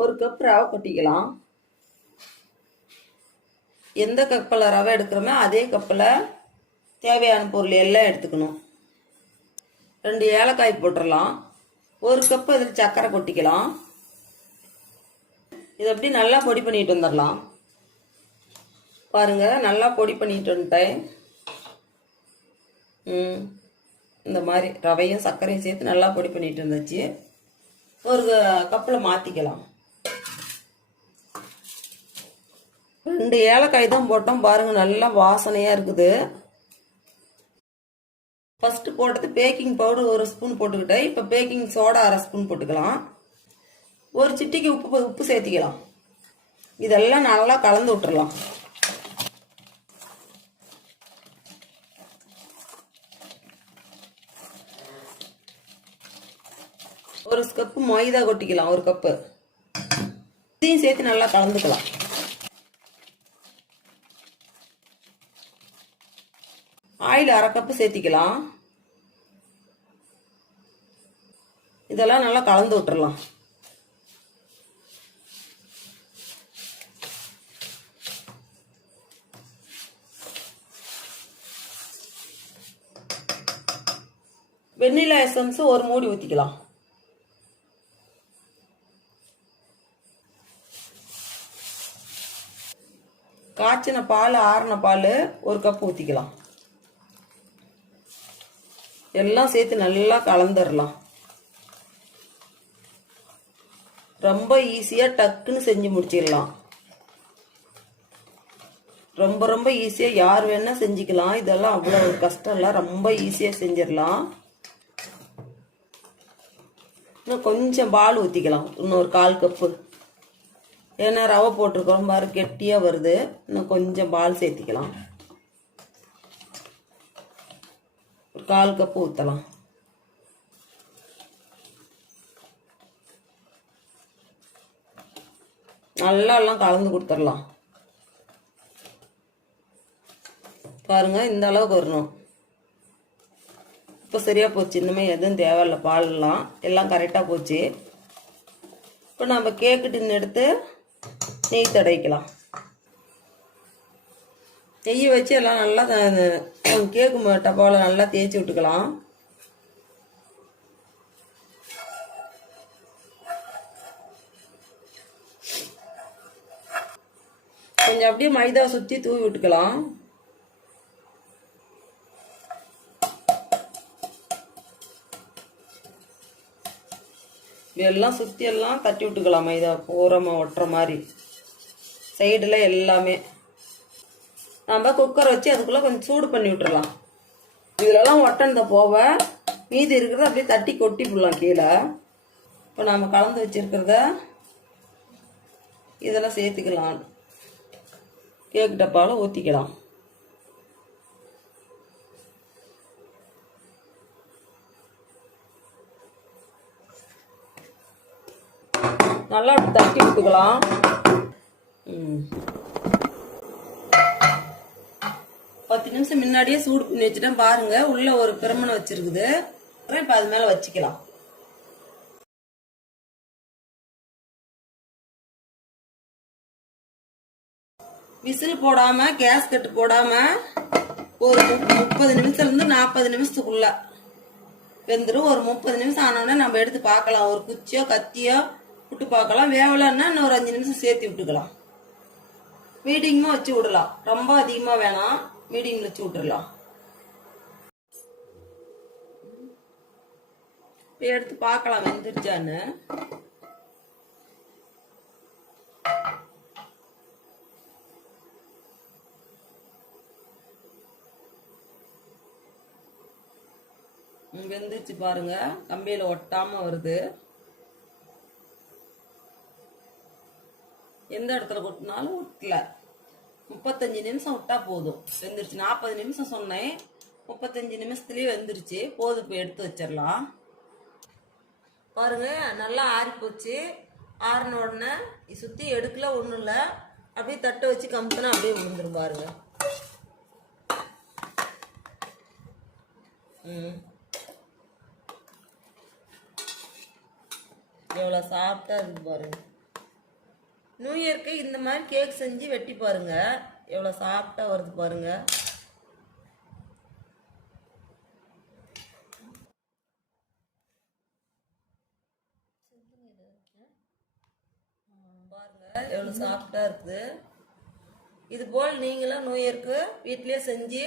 ஒரு கப் ரவை கொட்டிக்கலாம். எந்த கப்பில் ரவை எடுக்கிறோமோ அதே கப்பில் தேவையான பொருள் எல்லாம் எடுத்துக்கணும். ரெண்டு ஏலக்காய் போட்டுடலாம் ஒரு கப்பு அதில் சர்க்கரை கொட்டிக்கலாம். இதை அப்படி நல்லா பொடி பண்ணிட்டு வந்துடலாம். பாருங்க நல்லா பொடி பண்ணிட்டு வந்துட்டேன். இந்த மாதிரி ரவையும் சர்க்கரையும் சேர்த்து நல்லா பொடி பண்ணிட்டு இருந்துச்சு ஒரு கப்பில் மாற்றிக்கலாம் ரெண்டு ஏலக்காய் தான் போட்டோம். பாருங்க நல்லா வாசனையாக இருக்குது. ஃபஸ்ட்டு போட்டது பேக்கிங் பவுடர் ஒரு ஸ்பூன் போட்டுக்கிட்டேன். இப்போ பேக்கிங் சோடா அரை ஸ்பூன் போட்டுக்கலாம். ஒரு சிட்டிக்கு உப்பு உப்பு சேர்த்திக்கலாம். இதெல்லாம் நல்லா கலந்து விட்டுறலாம். ஒரு கப்பு மைதா கொட்டிக்கலாம் ஒரு கப்பு இதையும் சேர்த்து நல்லா கலந்துக்கலாம். ஆயில் அரை கப்பு சேர்த்திக்கலாம். இதெல்லாம் நல்லா கலந்து விட்டுறலாம். வெண்ணிலா எசன்ஸ் ஒரு மூடி ஊற்றிக்கலாம் காய்ச்சின பால் ஆறின பால் ஒரு கப் ஊற்றிக்கலாம் எல்லாம் சேர்த்து நல்லா கலந்துடலாம் ரொம்ப ஈஸியாக டக்குன்னு செஞ்சு முடிச்சிடலாம் ரொம்ப ரொம்ப ஈஸியாக யார் வேணால் செஞ்சுக்கலாம். இதெல்லாம் அவ்வளோ கஷ்டம் இல்லை ரொம்ப ஈஸியாக செஞ்சிடலாம் இன்னும் கொஞ்சம் பால் ஊற்றிக்கலாம் இன்னொரு கால் கப்பு. ஏன்னா ரவை போட்டிருக்கோம் பாரு கெட்டியாக வருது. இன்னும் கொஞ்சம் பால் சேர்த்திக்கலாம். ஒரு கால் கப்பு ஊற்றலாம் நல்லா எல்லாம் கலந்து கொடுத்துடலாம். பாருங்க இந்த அளவுக்கு வரணும். இப்போ சரியாக போச்சு. இன்னுமே எதுவும் தேவையில்ல. பால்லாம் எல்லாம் கரெக்டாக போச்சு. இப்போ நம்ம கேக்கு டின் எடுத்து நெய் தடவிக்கலாம். நெய் வச்சு எல்லாம் நல்லா த- கேக்கு டப்பாவில் நல்லா தேய்ச்சி விட்டுக்கலாம். கொஞ்சம் அப்படியே மைதா சுற்றி தூவி விட்டுக்கலாம். எல்லாம் சுற்றி எல்லாம் தட்டி விட்டுக்கலாம் மைதா ஓரமாக ஒட்டுற மாதிரி. சைடில் எல்லாமே. நம்ம குக்கர் வச்சு அதுக்குள்ளே கொஞ்சம் சூடு பண்ணி விட்டுறலாம். இதுலலாம் ஒட்டந்த போக மீதி இருக்கிறத அப்படியே தட்டி கொட்டி விடலாம் கீழே. இப்போ நாம் கலந்து வச்சிருக்கிறத இதெல்லாம் சேர்த்துக்கலாம். கேக் டப்பாவில் ஊற்றிக்கலாம் நல்லா அப்படி தட்டி விட்டுக்கலாம். பத்து நிமிஷம் முன்னாடியே சூடு பண்ணி வச்சுட்டேன். பாருங்க உள்ள ஒரு பிரமணம் வச்சிருக்குது. அப்புறம் இப்போ அது மேலே வச்சுக்கலாம். விசில் போடாம கேஸ் கட்டு போடாம ஒரு முப்பது நிமிஷத்துல இருந்து நாற்பது நிமிஷத்துக்குள்ள வெந்துடும் ஒரு முப்பது நிமிஷம் ஆனோடனே நம்ம எடுத்து பார்க்கலாம். ஒரு குச்சியோ கத்தியோ விட்டு பார்க்கலாம். வேவலைன்னா இன்னும் ஒரு அஞ்சு நிமிஷம் சேர்த்து விட்டுக்கலாம். மீடியமாக வச்சு விடலாம். ரொம்ப அதிகமாக வேணாம். மீடியம் வச்சு விட்டுறலாம் இப்போ எடுத்து பார்க்கலாம் வெந்துருச்சான்னு வெந்துருச்சு பாருங்க. கம்பியில ஒட்டாம வருது. எந்த இடத்துல கொட்டினாலும் ஒட்டல. முப்பத்தஞ்சு நிமிஷம் விட்டா போதும். வெந்துருச்சு. நாற்பது நிமிஷம் சொன்னேன். முப்பத்தஞ்சு நிமிஷத்துலயே வெந்துருச்சு. போது இப்போ எடுத்து வச்சிடலாம். பாருங்க நல்லா ஆறி போச்சு ஆறின உடனே சுற்றி எடுக்கல ஒன்றும் இல்லை. அப்படியே தட்டை வச்சு கமுத்துனா அப்படியே விழுந்துரும் பாருங்க. ம். எவ்வளோ சாப்பிட்டா இருக்கு பாருங்க. நியூ இயர்க்கு இந்த மாதிரி கேக் செஞ்சு வெட்டி பாருங்க. எவ்வளோ சாஃப்டாக வருது பாருங்க. பாருங்க எவ்வளோ சாஃப்டாக இருக்குது. இது போல் நீங்களும் நியூ இயர்க்கு வீட்லயே செஞ்சு